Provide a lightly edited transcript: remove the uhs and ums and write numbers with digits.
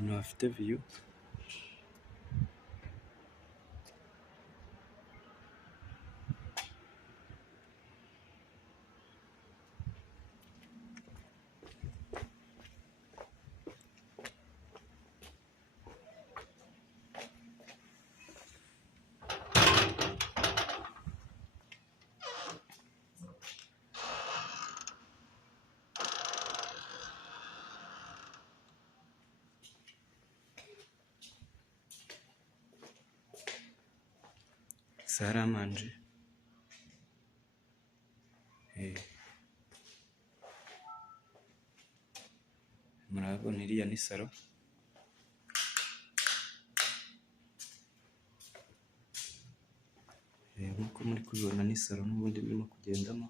ahantu hafite viyu. Sale à manger. Murabona iriya ni salo. Nkuko muri kubibona ni salo n'ubundi birimo kugendamo.